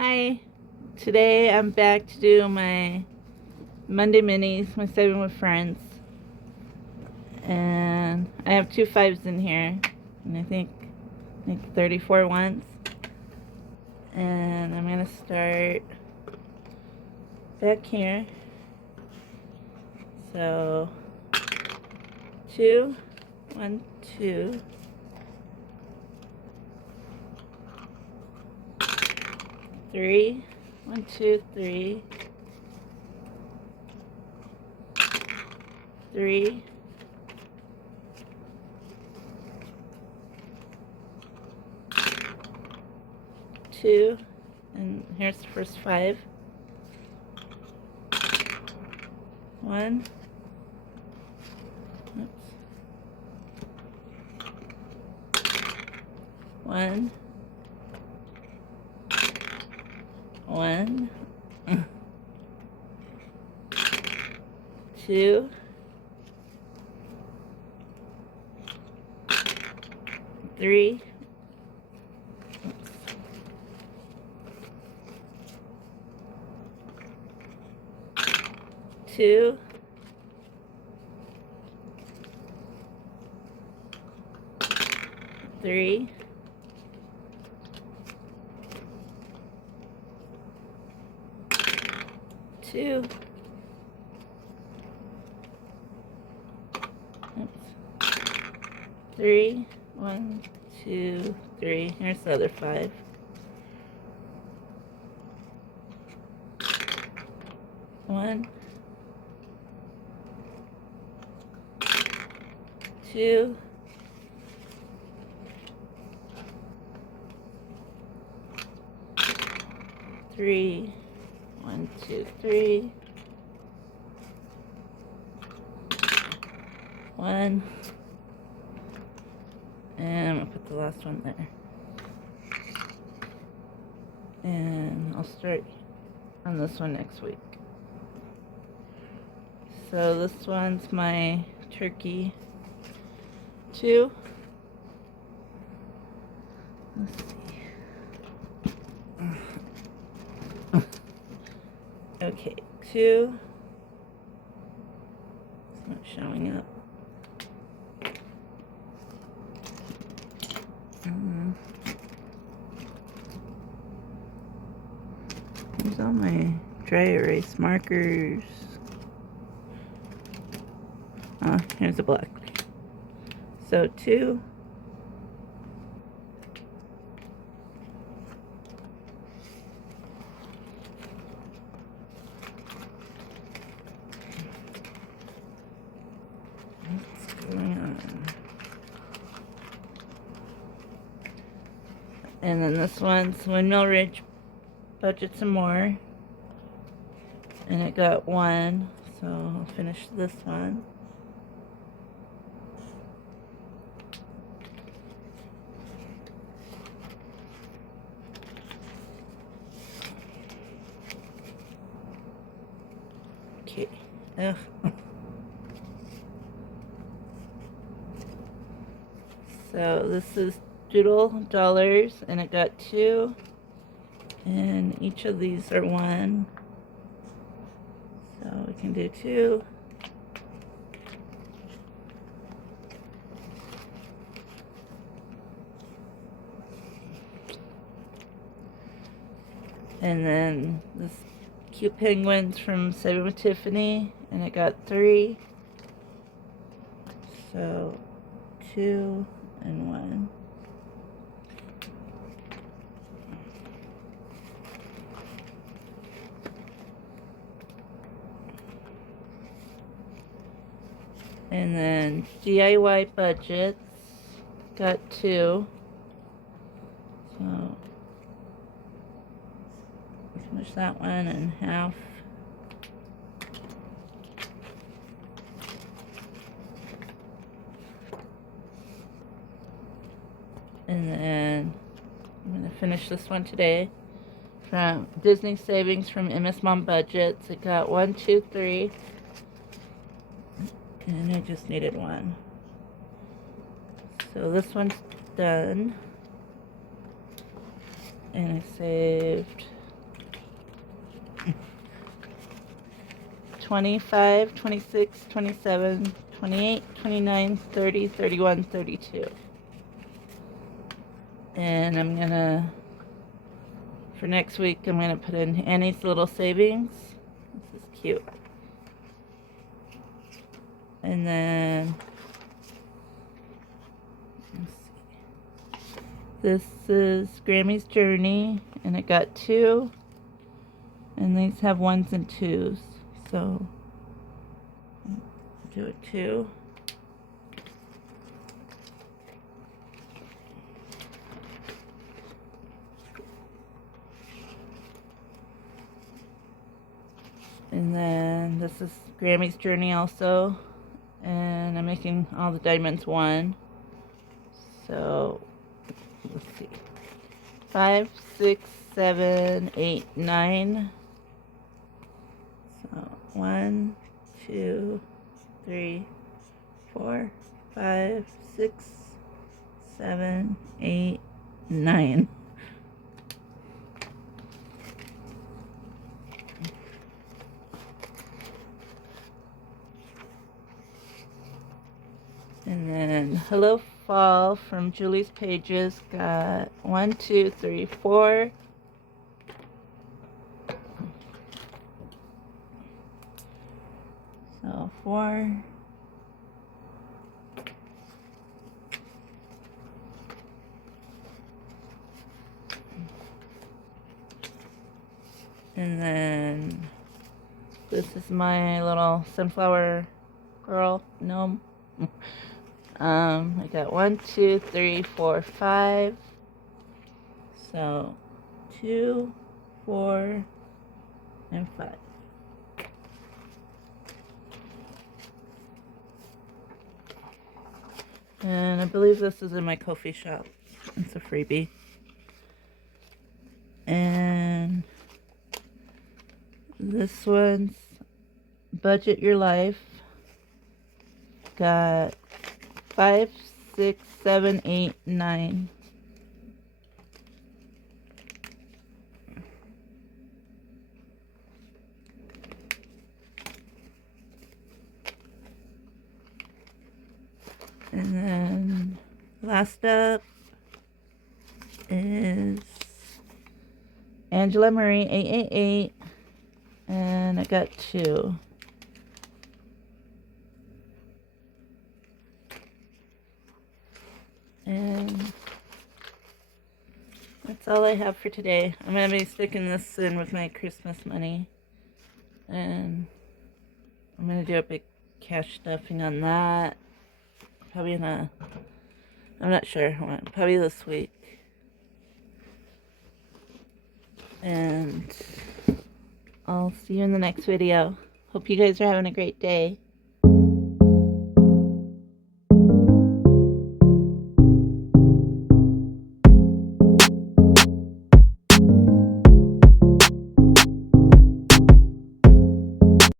Hi, today I'm back to do my Monday minis, my saving with friends, and I have two fives in here, and I think 34 ones, and I'm gonna start back here. So 2, 1, 2, 3, 1, 2, 3, 3, 2, and here's the first 5. 1, oops, 1, 1, 2, 3, 2, 3, 2, 3, 1, 2, 3. Here's the other 5. 1, 2, 3, 1, 2, 3, 1, and I'm gonna put the last one there. And I'll start on this one next week. So this one's my turkey 2. Let's see. Okay, 2. It's not showing up. There's all my dry erase markers. Oh, here's the black. So 2, 'What's going on? And then this one's Windmill Ridge Budget Some More. And it got 1, so I'll finish this one. Okay. Ugh. So this is Doodle Dollars, and it got 2, and each of these are 1. So we can do 2. And then this cute penguins from Saving with Tiffany, and it got 3. So 2 and 1. And then DIY budgets got 2. So finish that one in half. And then I'm going to finish this one today. From Disney Savings from MS Mom Budgets. It got 1, 2, 3. And I just needed 1. So this one's done. And I saved 25, 26, 27, 28, 29, 30, 31, 32. And I'm gonna, for next week, I'm gonna put in Annie's Little Savings. This is cute. And then, let's see. This is Grammy's Journey, and it got 2. And these have 1s and 2s. So, do a 2. And then this is Grammy's Journey also. And I'm making all the diamonds 1. So, let's see. 5, 6, 7, 8, 9. So 1, 2, 3, 4, 5, 6, 7, 8, 9. And then Hello Fall from Julie's Pages got 1, 2, 3, 4. So 4. And then this is my little sunflower girl gnome. I got 1, 2, 3, 4, 5. So 2, 4, and 5. And I believe this is in my Ko-fi shop. It's a freebie. And this one's Budget Your Life. Got 5, 6, 7, 8, 9. And then last up is Angela Marie 888, and I got 2. And that's all I have for today. I'm going to be sticking this in with my Christmas money. And I'm going to do a big cash stuffing on that. Probably I'm not sure. Probably this week. And I'll see you in the next video. Hope you guys are having a great day.